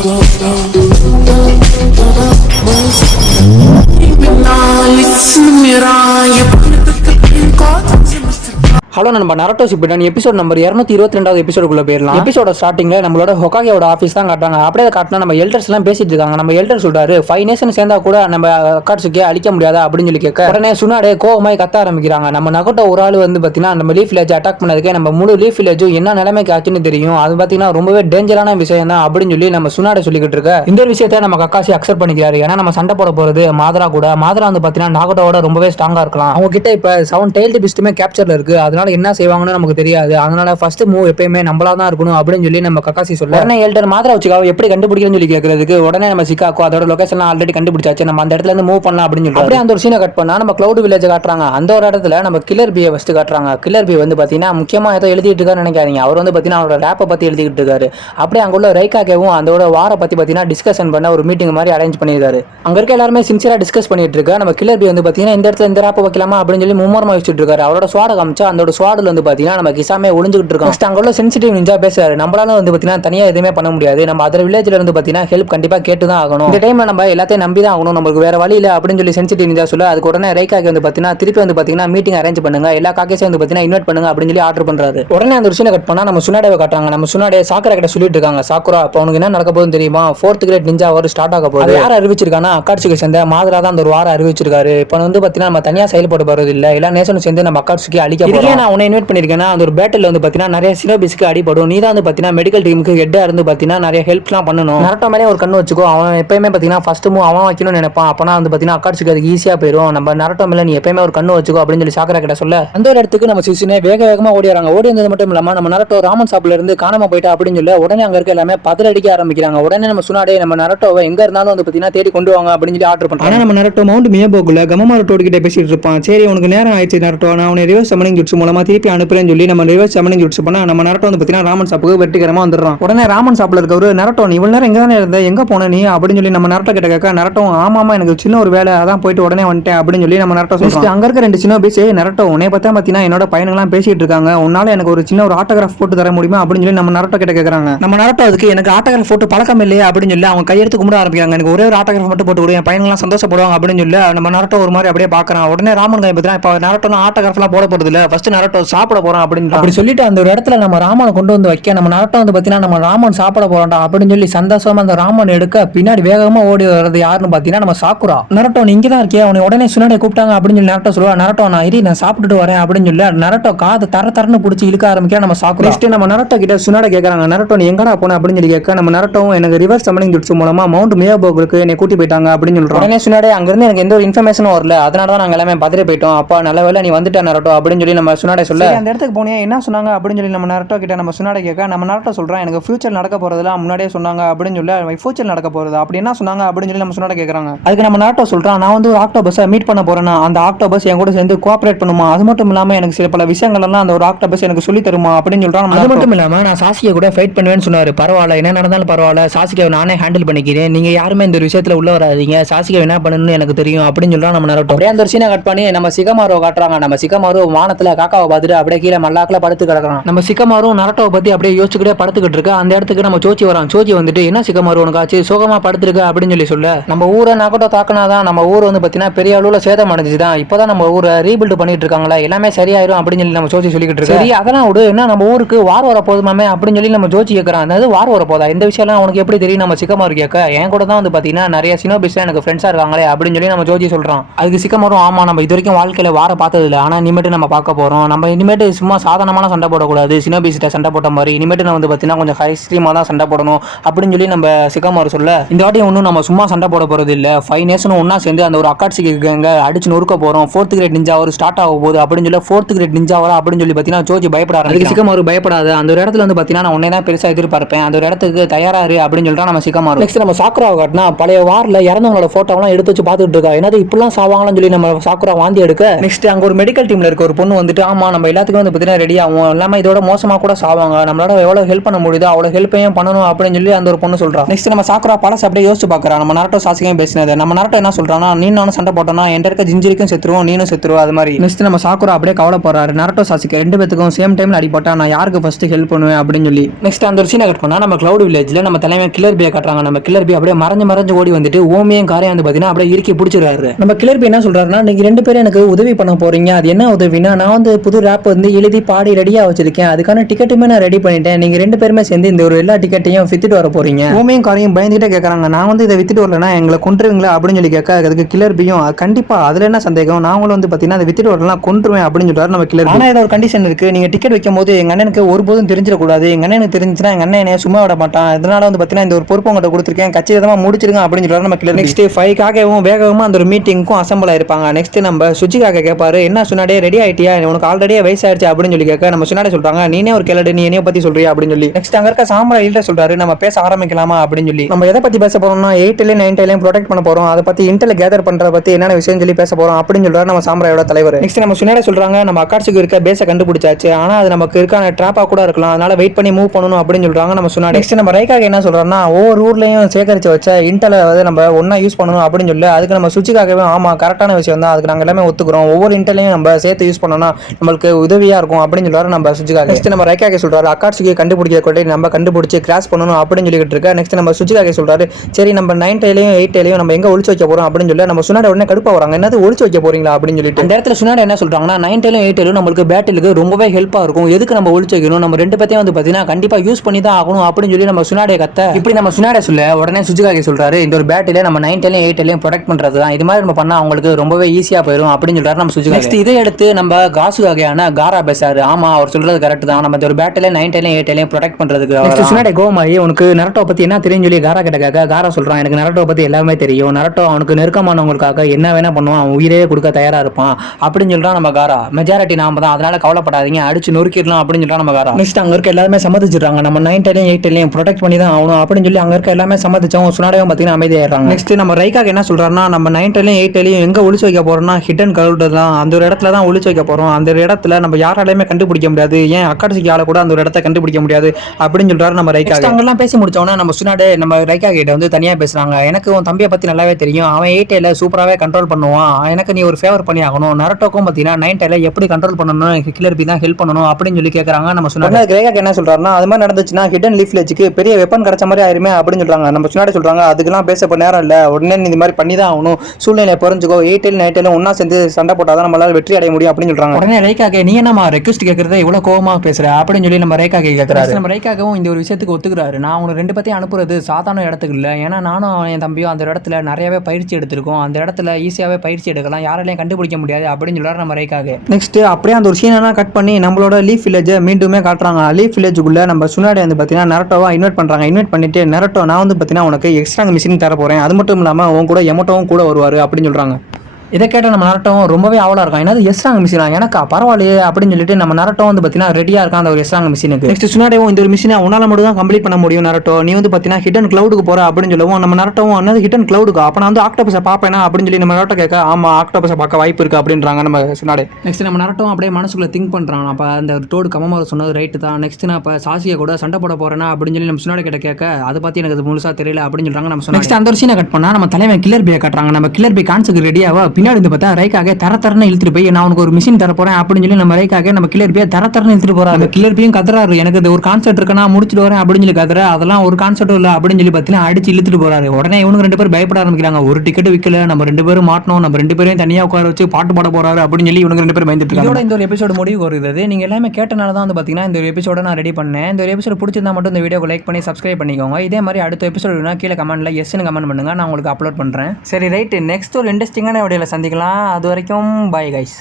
Hello நம்ம Naruto ஷிப்படன் episode number 222 எபிசோடுக்குள்ள போயிடலாம். எபிசோட ஸ்டார்டிங்ல நம்மளோட ஹொகாகேவோட ஆஃபீஸ் தான் காட்டுறாங்க. அப்படியே காட்டினா நம்ம எல்டர்ஸ் எல்லாம் பேசிட்டு இருக்காங்க. நம்ம எல்டர் சொல்றாரு 5 நேஷன் சேர்ந்தா கூட நம்ம அக்காட்சுக்கே அழிக்க முடியாதா அப்படின்னு சொல்லி கேட்க உடனே சுனாடே கோவமாய் கத்த ஆரம்பிக்கிறாங்க. நம்ம நகோட்டோ ஒரு ஆள் வந்து பாத்தீங்கன்னா நம்ம லீஃப் வில்லேஜ் அட்டாக் பண்ணதுக்கே நம்ம முழு லீஃப் வில்லேஜும் என்ன நிலைமைக்கு ஆச்சுன்னு தெரியும். அது பாத்தீங்கன்னா ரொம்பவே டேஞ்சரான விஷயம் தான் அப்படின்னு சொல்லி நம்ம சுனாடே சொல்லிக்கிட்டு இருக்க இந்த விஷயத்தை நம்ம கக்காசி அக்செப்ட் பண்ணிக்கிறாரு. ஏன்னா நம்ம சண்டை போட போறது மாதரா கூட. மாதரா வந்து பாத்தீங்கன்னா நாகோட்டோட ரொம்பவே ஸ்ட்ராங்கா இருக்கலாம். அவங்க கிட்ட இப்ப 7 டெய்ல்டு பீஸ்டுமே கேப்சர்ல இருக்கு. அதனால என்ன செய்வாங்கன்னு நமக்கு தெரியாது. அதனால ஃபர்ஸ்ட் மூவ் எப்பயுமே நம்மளா தான் இருக்கணும் அப்படின்னு சொல்லி நம்ம கக்காசி சொல்ல உடனே எல்டர் மாதரா உச்சிகாவை எப்படி கண்டுபிடிக்கணும்னு சொல்லி கேட்கறதுக்கு உடனே நம்ம சிகாக்கோ அதோட லொகேஷன் ஆல்ரெடி கண்டுபிடிச்சாச்சு, நம்ம அந்த இடத்துல இருந்து மூவ் பண்ணலாம் அப்படின்னு சொல்லி அப்படியே அந்த ஒரு சீனை கட் பண்ணா நம்ம கிளவுட் வில்லேஜ் காட்டுறாங்க. அந்த ஒரு இடத்துல நம்ம கில்லர் பியை ஃபர்ஸ்ட் காட்டுறாங்க. கில்லர் பி வந்து பாத்தீங்கன்னா முக்கியமா ஏதோ எழுதிட்டு இருக்காருன்னு நினைக்காதீங்க. அவர் வந்து பாத்தீங்கன்னா அவரோட ரேப்பை பத்தி எழுதிட்டு இருக்காரு. அப்படியே அங்குள்ள ரைகாகேவும் அதோட வார பத்தி பாத்தீங்கன்னா டிஸ்கஷன் பண்ண ஒரு மீட்டிங் மாதிரி அரேஞ்ச் பண்ணிருக்காரு. அங்க இருக்க எல்லாருமே சின்சியரா டிஸ்கஸ் பண்ணிட்டு இருக்கா. நம்ம கில்லர் பி வந்து பாத்தீங்கன்னா இந்த இடத்துல இந்த ரேப்பை வைக்கலாமா அப்படின்னு சொல்லி மும்மரமா வச்சுட்டு இருக்காரு. அவரோட ஸ்வாட காமிச்சா அந்த ஸ்வாடுல வந்து பாத்தீங்கன்னா நம்ம கிசாமே ஒளிஞ்சுட்டு இருக்கோம். அங்க உள்ள சென்சிட்டிவ் நிஞ்சா பேசுறாரு. நம்மளால வந்து பாத்தீங்கன்னா தனியா எதுவுமே பண்ண முடியாது. நம்ம அதர் வில்லேஜ்ல இருந்து பாத்தீங்கன்னா ஹெல்ப் கண்டிப்பா கேட்டு தான் ஆகணும். இந்த டைம்ல நம்ம எல்லாத்தையும் நம்பி தான் ஆகணும். நமக்கு வேற வழி இல்ல அப்படின்னு சொல்லி சென்சிட்டிவ் நிஞ்சா சொல்ல அதுக்கு உடனே ரைகாகே வந்து பாத்தீங்கன்னா திருப்பி வந்து பாத்தீங்கன்னா மீட்டிங் அரேஞ்ச் பண்ணுங்க, எல்லா காக்கேஸையும் வந்து பாத்தீங்கன்னா இன்வைட் பண்ணுங்க அப்படின்னு சொல்லி ஆர்டர் பண்றாரு. உடனே அந்த விஷயம் கட் பண்ணா நம்ம சுனாடேவை காட்டுறாங்க. நம்ம சுனாடே சாக்குரா கிட்ட சொல்லிட்டு இருக்காங்க. சாக்குரா இப்போ உனக்கு என்ன நடக்க போகுதுன்னு தெரியுமா? 4th கிரேட் நிஞ்சா வார் ஸ்டார்ட் ஆக போகுது. யார் அறிவிச்சிருக்கானா? அக்காட்சுக்கு சேர்ந்த மாதரா தான் அந்த ஒரு வாரம் அறிவிச்சிருக்காரு. இப்போ வந்து பாத்தீங்கன்னா நம்ம தனியா செயல்பட போறது இல்ல, எல்லா நேஷனும் சேர்ந்து நம்ம அக்காட்சுக்கு அழிக்க போறோம். நான் உன்னை இன்வைட் பண்ணிருக்கேன்னா அந்த ஒரு பேட்டில் வந்து பாத்தீங்கன்னா நிறைய சினோபிஸ்க்கு அடிபடும். நீ தான் வந்து பாத்தீங்கன்னா மெடிக்கல் டீமுக்கு ஹெட்டா இருந்து பாத்தீங்கன்னா நிறைய ஹெல்ப்லாம் பண்ணணும். நரட்டோ மேலே ஒரு கண்ணு வச்சுக்கோ. அவன் எப்பயுமே பாத்தீங்கன்னா ஃபர்ஸ்ட் மூவ் அவன் வைக்கணும்னு நினைப்பான். அப்பனா வந்து பாத்தீங்கன்னா அக்காட்சுக்கு அது ஈஸியா போயிடும். நம்ம நரட்டோ மேல நீ எப்பயுமே ஒரு கண்ணு வச்சுக்கோ அப்படின்னு சொல்லி சாக்குரா கிட்ட சொல்ல அந்த ஒரு இடத்துக்கு நம்ம சிசுனே வேக வேகமா ஓடி வராங்க. ஓடி வந்தது மட்டும் இல்லாம நம்ம நரட்டோ ராமன் சாப்பில இருந்து காணாம போயிட்டா அப்படின்னு சொல்ல உடனே அங்க இருக்க எல்லாமே பதில் அடிக்க ஆரம்பிக்கிறாங்க. உடனே நம்ம சுனாடே நம்ம நரட்டோவை எங்க இருந்தாலும் வந்து பாத்தீங்கன்னா தேடி கொண்டு வாங்க அப்படின்னு சொல்லி ஆர்டர் பண்றாங்க. ஆனா நம்ம நரட்டோ மவுண்ட் மியாபோக்குள்ள கமமாரு டோட் கிட்ட பேசிட்டு இருப்பான். சரி உனக்கு நேரம் ஆயிடுச்சு நரட்டோ, நான் உன்னை ரிவர்ஸ் சமனிங் ஜுட்சு மூலமா திருப்பி அனுப்புறேன்னு சொல்லி நம்ம ரிவர்ஸ் சமனிங் ஜுட்சு பண்ணா நம்ம நரட்டோ வந்து பாத்தீங்கன்னா ராமன் சாப்புக்கு வெற்றிகரமா வந்துடுறான். உடனே ராமன் சாப்பில இருக்கவரு நரட்டோ நீ இவ்வளவு நேரம் எங்க தானே இருந்த, எங்க போன நீ அப்படின்னு சொல்லி நம்ம நரட்டோ கிட்ட கேட்க நரட்டோ ஆமாமா எனக்கு சின்ன ஒரு வேலை அதான் போயிட்டு உடனே வந்துட்டேன் அப்படின்னு சொல்லி நம்ம நரட்டோ சொல்லிட்டு அங்க இருக்க 2 சின்ன பேசி நரட்டோ உன்னை பார்த்தா பாத்தீங்கன்னா என்னோட பையனுங்களாம் பேசிட்டு இருக்காங்க, உன்னால எனக்கு ஒரு சின்ன ஒரு ஆட்டோகிராஃப் போட்டு தர முடியுமா அப்படின்னு சொல்லி நம்ம நரட்டோ கிட்ட கேட்கறாங்க. நம்ம நரட்டோ அதுக்கு எனக்கு ஆட்டோகிராஃப் போட்டு பழக்கம் இல்லையே அப்படின்னு சொல்லி அவங்க கையெடுத்து கும்பிட ஆரம்பிக்கிறாங்க. எனக்கு ஒரே ஒரு ஆட்டோகிராஃப் மட்டும் போட்டு விடு, என் பையன்லாம் சந்தோஷப்படுவாங்க அப்படின்னு சொல்லி நம்ம நரட்டோ ஒரு மாதிரி அப்படியே பாக்குறான். உடனே ராமன் கை பத்தினா இப்ப நரட்டோ ஆட்டோகிராஃப்லாம் போட போறது இல்ல, ஃபர்ஸ்ட் நரட்டோ சாப்பிட போறான் அப்படின்னு அப்படி சொல்லிட்டு அந்த ஒரு இடத்துல நம்ம ராமனை கொண்டு வந்து வைக்க நம்ம நரட்டோ வந்து பாத்தீங்கன்னா நம்ம ராமன் சாப்பிட போறோம்டா அப்படின்னு சொல்லி சந்தோஷமா அந்த ராமன் எடுக்க பின்னாடி வேகமா ஓடி வர்றது யாருன்னு பாத்தீங்கன்னா நம்ம சாக்குரா. நரட்டோ நீ இங்கதான் இருக்கியா, உன்னை உடனே சுனாடே கூப்பிட்டாங்க அப்படின்னு சொல்லி நரட்டோ சொல்லுவா. நரட்டோ நான் சாப்பிட்டுட்டு வரேன் அப்படின்னு சொல்லி நரட்டோ காது தரன்னு பிடிச்சி இழுக்க ஆரம்பிக்க நம்ம சாக்குரா. நெக்ஸ்ட் நம்ம நரட்டோ கிட்ட சுனாடே கேக்குறாங்க நரட்டோ நீ எங்கடா போன அப்படின்னு சொல்லி கேட்க நம்ம நரட்டோவும் எனக்கு ரிவர்ஸ் சமனிங் ஜுட்சு மூலமா மவுண்ட் மியாபோக்குக்கு என்னை கூட்டி போயிட்டாங்க அப்படின்னு சொல்றோம். உடனே சுனாடே அங்க இருந்து எனக்கு எந்த ஒரு இன்ஃபர்மேஷனும் வரல, அதனால தான் நாங்க எல்லாமே பதறி போயிட்டோம். அப்பா நல்ல வேளை நீ வந்துட்ட நரட்டோ அப்படின்னு சொல்லி நம்ம சுனாடே சொல்ல அந்த இடத்துக்கு போனியா என்ன சொன்னாங்க அப்படின்னு சொல்லி நம்ம நரட்டோ கிட்ட நம்ம சுனாடே கேட்க நம்ம நரட்டோ சொல்றான் எனக்கு ஃபியூச்சர் நடக்க போறதெல்லாம் முன்னாடியே சொன்னாங்க அப்படின்னு சொல்லி ஃபியூச்சர் நடக்க போறது அப்படி என்ன சொன்னாங்க அப்படின்னு சொல்லி நம்ம சுனாடே கேட்கறாங்க. அதுக்கு நம்ம நரட்டோ சொல்றான் நான் வந்து ஒரு ஆக்டோபஸை மீட் பண்ண போறேன்னா அந்த ஆக்டோபஸ் என் கூட சேர்ந்து கோஆபரேட் பண்ணுமா, அது மட்டும் இல்லாம எனக்கு சில பல விஷயங்கள் எல்லாம் அந்த ஒரு ஆக்டோபஸ் எனக்கு சொல்லி தருமா அப்படின்னு சொல்றான். அது மட்டும் இல்லாம நான் சாசிகா கூட ஃபைட் பண்ணுவேன்னு சொன்னாரு. பரவாயில்ல என்ன நடந்தாலும் பரவாயில்ல, சாசிகாவை நானே ஹேண்டில் பண்ணிக்கிறேன், நீங்க யாருமே இந்த விஷயத்துல உள்ள வராதீங்க, சாசிகா என்ன பண்ணணும்னு எனக்கு தெரியும் அப்படின்னு சொல்றான் நம்ம நரட்டோ. அப்படியே அந்த சீனை கட் பண்ணி நம்ம சிகமாரோ காட்டுறாங்க. நம்ம சிகமாரோ வானத்துல காக்காவை பார்த்துட்டு அப்படியே கீழே மல்லாக்கில படுத்து கிடக்குறான். நம்ம சிகமாரோ நரட்டோவை பத்தி அப்படியே யோசிச்சுக்கிட்டே படுத்துக்கிட்டு இருக்க அந்த இடத்துக்கு நம்ம சோச்சி வரான். சோச்சி வந்துட்டு என்ன சிகமாரோ உனக்கு ஆச்சு, சோகமா படுத்துருக்க அப்படின்னு சொல்லி சொல்ல நம்ம ஊரை நகட்டோ தாக்குனாதான் நம்ம ஊர் வந்து பாத்தீங்கன்னா பெரிய அளவுல சேதம் அடைஞ்சுதான், இப்பதான் நம்ம ஊரை ரீபில்ட் பண்ணிட்டு இருக்காங்களா, எல்லாமே சரியாயிரும் அப்படின்னு சொல்லி நம்ம சோச்சி சொல்லிக்கிட்டு இருக்கு. சரி அதெல்லாம் விடு, என்ன நம்ம ஊருக்கு வார் வர போதுமாமே அப்படின்னு சொல்லி நம்ம ஜோச்சி கேட்கறான். அதாவது வார் வர போதா, இந்த விஷயம் எல்லாம் உனக்கு எப்படி தெரியும் நம்ம சிகமாரு கேட்க என் கூட தான் வந்து பாத்தீங்கன்னா நிறைய சினோபிஸ் எனக்கு ஃப்ரெண்ட்ஸா இருக்காங்களே அப்படின்னு சொல்லி நம்ம ஜோச்சி சொல்றான். அதுக்கு சிகமாரும் ஆமா நம்ம இது வரைக்கும் வாழ்க்கையில வார பார்த்தது இல்லை, ஆனா இனிமேட்டு நம்ம பார்க்க போறோம், நம்ம இனிமேட்டு சும்மா சாதாரணமான சண்டை போடக்கூடாது, சினோபிஸ்ட சண்டை போட்ட மாதிரி இனிமேட்டு நான் வந்து பாத்தீங்கன்னா கொஞ்சம் ஹை ஸ்ட்ரீமா தான் சண்டை போடணும் அப்படின்னு சொல்லி நம்ம சிகமாரு சொல்ல இந்த வாட்டி ஒன்றும் நம்ம சும்மா சண்டை போட போறது இல்ல, 5 நேஷனும் ஒன்னா சேர்ந்து அந்த ஒரு அக்காட்சிக்கு அடிச்சு நொறுக்க போறோம், 4th கிரேட் நிஞ்சா ஒரு ஸ்டார்ட் ஆக போகுது அப்படின்னு சொல்லி 4th கிரேட் நிஞ்சா வர அப்படின்னு சொல்லி பாத்தீங்கன்னா ஜோஜி பயப்படாரு. அதுக்கு சிகமாரு பயப்படாத, அந்த ஒரு இடத்துல வந்து பாத்தீங்கன்னா நான் உன்னை தான் பெருசா எதிர்பார்ப்பேன், அந்த ஒரு இடத்துக்கு தயாராரு அப்படின்னு சொல்றா நம்ம சிகமாரு. நெக்ஸ்ட் நம்ம சாக்குராவை காட்டினா பழைய வார்ல இறந்தவங்களோட போட்டோலாம் எடுத்து வச்சு பாத்துட்டு இருக்கா. என்னது இப்படிலாம் சாவாங்கன்னு சொல்லி நம்ம சாக்குரா வாந்தி எடுக்க நெக்ஸ்ட் அங்க ஒரு மெடிக்கல் டீம்ல இருக்க ஒரு பொண்ணு வந்துட்டு ஆமா ஆமாம் நம்ம எல்லாத்துக்கும் வந்து பார்த்தீங்கன்னா ரெடி ஆகும், இல்லாமல் இதோட மோசமாக கூட சாவாங்க, நம்மளால எவ்வளோ ஹெல்ப் பண்ண முடியுதோ அவ்வளோ ஹெல்ப்பையும் பண்ணணும் அப்படின்னு சொல்லி அந்த ஒரு பொண்ணு சொல்கிறா. நெக்ஸ்ட் நம்ம சாக்குரா பழச அப்படியே யோசிச்சு பார்க்குறா. நம்ம நாரட்டோ சாசுகேயும் பேசினது. நம்ம நாரட்டோ என்ன சொல்கிறான்னா, நீ நானும் சண்டை போட்டோன்னா என்கிட்ட இருக்க ஜிஞ்சிரிக்கும் செத்துருவோம், நீனும் செத்துருவோம் அது மாதிரி. நெக்ஸ்ட் நம்ம சாக்குரா அப்படியே கவலைப்படுறாரு. நாரட்டோ சாசுகே ரெண்டு பேத்துக்கும் சேம் டைமில் அடிப்பட்டா நான் யாருக்கு ஃபர்ஸ்ட் ஹெல்ப் பண்ணுவேன் அப்படின்னு சொல்லி. நெக்ஸ்ட் அந்த ஒரு சீனை கட் பண்ணா நம்ம கிளவுட் வில்லேஜில் நம்ம தலைமை கில்லர் பியை காட்டுறாங்க. நம்ம கில்லர் பி அப்படியே மறைஞ்சு ஓடி வந்துட்டு ஓமியும் காரையும் வந்து பார்த்தீங்கன்னா அப்படியே இறுக்கி பிடிச்சிருக்காரு. நம்ம கில்லர் பி என்ன சொல்றாருன்னா, நீங்க ரெண்டு பேரும் எனக்கு உதவி பண்ண போறீங்க, அது என்ன உதவினா நான் வந்து புது ரேப் வந்து எழுதி பாடி ரெடியா வச்சிருக்கேன், அதுக்கான டிக்கெட்டுமே நான் ரெடி பண்ணிட்டேன், நீங்க ரெண்டு பேருமே சேர்ந்து இந்த ஒரு எல்லா டிக்கெட்டையும் வித்துட்டு வர போறீங்க. ஓமியும் காரையும் பயந்துகிட்டே கேட்கறாங்க, நான் வந்து இதை வித்துட்டு வரலன்னா எங்களை கொன்றுவீங்களா அப்படின்னு சொல்லி கேட்க, அதுக்கு கில்லர் பியும் கண்டிப்பா அதுல என்ன சந்தேகம், நாங்களும் வந்து பார்த்தீங்கன்னா அதை வித்துட்டு வரலாம் கொன்றுவேன் அப்படின்னு சொல்றாரு நம்ம கில்லர். ஆனா ஏதோ ஒரு கண்டிஷன் இருக்கு, நீங்க டிக்கெட் வைக்கும் போது எங்க அண்ணனுக்கு ஒருபோதும் தெரிஞ்சிடக்கூடாது, எங்க அண்ணனுக்கு தெரிஞ்சுன்னா எங்க அண்ணன் சும்மா விட மாட்டான், இதனால வந்து பார்த்தீங்கன்னா இந்த ஒரு பொறுப்பு உங்கள்கிட்ட கொடுத்துருக்கேன், கச்சிதமா முடிச்சிருங்க அப்படின்னு சொல்றாரு நம்ம கில்லர். நெக்ஸ்ட் 5க்காகவும் வேகமா அந்த ஒரு மீட்டிங்க்கும் அசம்பிள் ஆயிருப்பாங்க. நெக்ஸ்ட் நம்ம சுஜிக்காக கேட்பாரு, என்ன சுனாடே ரெடி ஆயிட்டியா, உனக்கு ஆல்ரெடி வயசாயிருச்சு அப்படின்னு சொல்லி கேட்க, நம்ம சுனாடே சொல்றாங்க, நீனே ஒரு கேளடு, நீ என்னைய பத்தி சொல்றியா அப்படின்னு சொல்லி. நெக்ஸ்ட் அங்க இருக்க சாம்பரா இல்ல சொல்றாரு, நம்ம பேச ஆரம்பிக்கலாமா அப்படின்னு சொல்லி. நம்ம எதை பத்தி பேச போறோம்னா 8லையும் 9லையும் ப்ரொடெக்ட் பண்ண போறோம், அதை பத்தி இன்டெல் கேதர் பண்றத பத்தி என்னென்ன விஷயம் சொல்லி பேச போறோம் அப்படின்னு சொல்றாரு நம்ம சாம்பராயோட தலைவர். நெக்ஸ்ட் நம்ம சுனாடே சொல்றாங்க, நம்ம அக்காட்சிக்கு இருக்க பேஸை கண்டுபிடிச்சாச்சு, ஆனா அது நமக்கு இருக்கான ட்ராப்பா கூட இருக்கலாம், அதனால வெயிட் பண்ணி மூவ் பண்ணணும் அப்படின்னு சொல்றாங்க நம்ம சுனாடே. நெக்ஸ்ட் நம்ம ரைக்காக என்ன சொல்றாருன்னா, ஒவ்வொரு ஊர்லயும் சேகரிச்சு வச்ச இன்டெல் நம்ம ஒன்னா யூஸ் பண்ணணும் அப்படின்னு சொல்லி, அதுக்கு நம்ம சுவிட்சுக்காகவே ஆமா கரெக்டான விஷயம் தான், அதுக்கு நாங்கள் எல்லாமே ஒத்துக்கிறோம், ஒவ்வொரு இன்டெலையும் நம்ம சேர்த்து யூஸ் பண்ணோம்னா நம்மளுக்கு உதவியா இருக்கும் அப்படின்னு சொல்றாரு நம்ம சுவிட்சுக்காக. நெக்ஸ்ட் நம்ம ரைக்காக சொல்றாரு, அக்காட்சிக்கு கண்டுபிடிக்கிற கொண்டே நம்ம கண்டுபிடிச்சு கிராஸ் பண்ணணும் அப்படின்னு சொல்லிட்டு இருக்க. நெக்ஸ்ட் நம்ம சுவிட்சுக்காக சொல்றாரு, சரி நம்ம 9லையும் 8லையும் நம்ம எங்க ஒளிச்சு வைக்க போறோம் அப்படின்னு சொல்லி நம்ம சுனாடே உடனே கடுப்பா வராங்க, என்னது ஒளிச்சு வைக்க போறீங்களா அப்படின்னு சொல்லிட்டு. அந்த இடத்துல சுனாடே என்ன சொல்றாங்கன்னா, 9லையும் 8லையும் நம்மளுக்கு பேட்டிலுக்கு ரொம்பவே ஹெல்ப்பா இருக்கும், எதுக்கு நம்ம ஒளிச்சு வைக்கணும், நம்ம ரெண்டு பேத்தையும் வந்து பாத்தீங்கன்னா கண்டிப்பா யூஸ் பண்ணி தான் ஆகணும் அப்படின்னு சொல்லி நம்ம சுனாடே கத்த. இப்படி நம்ம சுனாடே சொல்ல உடனே சுஜிகாகி சொல்றாரு, இந்த ஒரு பேட்டில நம்ம 9லையும் 8லையும் ப்ரொடெக்ட் பண்றது தான், இது மாதிரி நம்ம பண்ணா அவங்களுக்கு ரொம்பவே ஈஸியா போயிடும் அப்படின்னு சொல்றாரு நம்ம சுஜிகாகி. நெக்ஸ்ட் இதை எடுத்து நம்ம காசுகாகையான காரா பேசாரு, ஆமா அவர் சொல்றது கரெக்ட் தான், நம்ம இந்த ஒரு பேட்டில 9லையும் 8லையும் ப்ரொடெக்ட் பண்றதுக்கு. நெக்ஸ்ட் சுனாடே கோமாயி, உனக்கு நரட்டோ பத்தி என்ன தெரியும் சொல்லி காரா கிட்ட கேட்க, காரா சொல்றான், எனக்கு நரட்டோ பத்தி எல்லாமே தெரியும், நரட்டோ அவனுக்கு நெருக்கமானவங்களுக்காக என்ன வேணா பண்ணுவான், அவன் உயிரே கொடுக்க தயாரா இருப்பான் அப்படின்னு சொல்றான் நம்ம காரா. மெஜாரிட்டி நாம தான், அதனால கவலைப்படாதீங்க, அடிச்சு நொறுக்கிடலாம் அப்படின்னு சொல்றான் நம்ம காரா. நெக்ஸ்ட் அங்க இருக்க எல்லாருமே சம்மதிச்சிடுறாங்க, நம்ம 9லையும் 8லையும் ப்ரொடெக்ட் பண்ணி தான் ஆகணும் அப்படின்னு சொல்லி அங்க இருக்க எல்லாமே சம்மதிச்சவங்க சுனாடேவும் பார்த்தீங்கன்னா அமைதியாயிடுறாங்க. நெக்ஸ்ட் நம்ம ரைக்காக என்ன சொல்றாருன்னா, நம்ம 9லையும் 8லையும் எங்க ஒளிச்சு வைக்க போறோம்னா ஹிடன் கவுட் தான், அந்த ஒரு இடத்துல தான் ஒளிச்சு வைக்க போறோம், அந்த ஒரு இடத்துல நம்ம யாராலையுமே கண்டுபிடிக்க முடியாது, ஏன் அக்காட்சிக்கு ஆள கூட அந்த ஒரு இடத்த கண்டுபிடிக்க முடியாது அப்படின்னு சொல்றாரு நம்ம ரைக்காக. அங்கெல்லாம் பேசி முடிச்சோன்னா நம்ம சுனாடே நம்ம ரைக்காக கிட்ட வந்து தனியா பேசுறாங்க, எனக்கு உன் தம்பியை பத்தி நல்லாவே தெரியும், அவன் 8ல சூப்பராகவே கண்ட்ரோல் பண்ணுவான், எனக்கு நீ ஒரு ஃபேவர் பண்ணி ஆகணும், நரட்டோக்கும் பார்த்தீங்கன்னா 9ல எப்படி கண்ட்ரோல் பண்ணணும், கில்லர் பி தான் ஹெல்ப் பண்ணணும் அப்படின்னு சொல்லி கேட்கறாங்க நம்ம சுனாடே. ரைக்காக என்ன சொல்றாருன்னா, அது மாதிரி நடந்துச்சுன்னா ஹிடன் லீஃப் வில்லேஜுக்கு பெரிய வெப்பன் கிடைச்ச மாதிரி ஆயிருமே அப்படின்னு சொல்றாங்க. நம்ம சுனாடே சொல்றாங்க, அதுக்கெல்லாம் பேச நேரம் இல்ல, உடனே இந்த மாதிரி பண்ணி தான் ஆகணும், சூழ்நிலை புரிஞ்சுக்கோ, 8லையும் 9லையும் ஒன்னா சேர்ந்து சண்டை போட்டாதான் நம்மளால வெற்றி அடைய முடியும் அப்படின்னு சொல்றாங்க. உடனே ரைக்காக, நீ என்னமா ரெக்வெஸ்ட் கேட்கறத இவ்வளவு கோவமா பேசுற அப்படின்னு சொல்லி நம்ம ரைக்காக கேட்கறாரு. நம்ம ரைக்காகவும் இந்த ஒரு விஷயத்துக்கு ஒத்துக்கிறாரு, நான் உங்களை ரெண்டு பத்தியும் அனுப்புறது சாதாரண இடத்துக்கு இல்லை, ஏன்னா நானும் என் தம்பியும் அந்த இடத்துல நிறையவே பயிற்சி எடுத்திருக்கோம், அந்த இடத்துல ஈஸியாவே பயிற்சி எடுக்கலாம், யாராலையும் கண்டுபிடிக்க முடியாது அப்படின்னு சொல்றாரு நம்ம ரைக்காக. நெக்ஸ்ட் அப்படியே அந்த ஒரு சீனெல்லாம் கட் பண்ணி நம்மளோட லீஃப் வில்லேஜை மீண்டுமே காட்டுறாங்க. லீஃப் வில்லேஜுக்குள்ள நம்ம சுனாடே வந்து பார்த்தீங்கன்னா நரட்டோவா இன்வைட் பண்றாங்க. இன்வைட் பண்ணிட்டு, நரட்டோ நான் வந்து பார்த்தீங்கன்னா உனக்கு எக்ஸ்ட்ரா மிஷின் தர போறேன், அது மட்டும் இல்லாமல் உன் கூட எமோட்டோவும் கூட வருவார் அப்படின்னு சொல்றாங்க. இதை கேட்ட நம்ம நரட்டோவும் ரொம்பவே ஆவலா இருக்கான், என்னது எஸ்ராங் மிஷினா, எனக்கா பரவாயில்லையே அப்படின்னு சொல்லிட்டு நம்ம நரட்டோ வந்து பார்த்தீங்கன்னா ரெடியா இருக்கான் அந்த ஒரு எஸ்ராங் மிஷினுக்கு. நெக்ஸ்ட் சுனாடேவும் இந்த ஒரு மிஷினை உன்னால மட்டும் தான் கம்ப்ளீட் பண்ண முடியும் நரட்டோ, நீ வந்து பார்த்தீங்கன்னா ஹிடன் கிளவுடுக்கு போற அப்படின்னு சொல்லவும் நம்ம நரட்டோவும் என்னது ஹிடன் கிளவுடுக்கு, அப்ப நான் வந்து ஆக்டோபஸை பார்ப்பேனா அப்படின்னு சொல்லி நம்ம நரட்டோ கேட்க, ஆமா ஆக்டோபஸை பார்க்க வாய்ப்பு இருக்கு அப்படின்றாங்க நம்ம சுனாடே. நெக்ஸ்ட் நம்ம நரட்டோவும் அப்படியே மனசுக்குள்ள திங்க் பண்றான், அப்ப அந்த டோடு கமமார சொன்னது ரைட்டு தான், நெக்ஸ்ட் நான் இப்போ சாசியை கூட சண்டை போட போறேனா அப்படின்னு சொல்லி நம்ம சுனாடே கிட்ட கேட்க, அதை பத்தி எனக்கு அது முழுசா தெரியல அப்படின்னு சொல்றாங்க நம்ம சுனாடே. நெக்ஸ்ட் அந்த ஒரு சீனை கட் பண்ணா நம்ம தலைமை கில்லர் பியை காட்டுறாங்க. நம்ம கில்லர் பி கான்ஸுக்கு ரெடியாவா பின்னாடி வந்து பார்த்தா ரைக்காக தரத்தரன்னு இழுத்துட்டு போய், நான் உனக்கு ஒரு மிஷின் தர போறேன் அப்படின்னு சொல்லி நம்ம ரைக்காக நம்ம கில்லர் பியை தரத்தரன்னு இழுத்துட்டு போறாரு. கில்லர் பியும் கத்துறாரு, எனக்கு இந்த ஒரு கான்செப்ட் இருக்கு, நான் முடிச்சுட்டு வரேன் அப்படின்னு சொல்லி கத்துற, அதெல்லாம் ஒரு கான்செப்ட் இல்லை அப்படின்னு சொல்லி பார்த்தீங்கன்னா அடிச்சு இழுத்துட்டு போறாரு. உடனே இவனுக்கு ரெண்டு பேரும் பயப்பட ஆரம்பிக்கிறாங்க, ஒரு டிக்கெட் விற்கல, நம்ம ரெண்டு பேரும் மாட்டணும், நம்ம ரெண்டு பேரும் தனியாக உட்கார வச்சு பாட்டு பாட போறாரு அப்படின்னு சொல்லி இவனுக்கு ரெண்டு பேரும் பயந்துட்டு இருக்காங்க. இதோட இந்த ஒரு எபிசோடு முடிவு வருது. நீங்க எல்லாமே கேட்டனால தான் வந்து பார்த்தீங்கன்னா இந்த ஒரு எபிசோட நான் ரெடி பண்ணேன். இந்த ஒரு எபிசோட் பிடிச்சிருந்தா மட்டும் இந்த வீடியோக்கு லைக் பண்ணி சப்ஸ்கிரைப் பண்ணிக்கோங்க. இதே மாதிரி அடுத்த எபிசோடுனா கீழே கமெண்ட்ல எஸ்ன்னு கமெண்ட் பண்ணுங்க, நான் உங்களுக்கு அப்லோட் பண்றேன். சரி ரைட், நெக்ஸ்ட் ஒரு இன்ட்ரெஸ்டிங்கான வீடியோவில் சந்திக்கலாம். அது வரைக்கும் பாய் கைஸ்.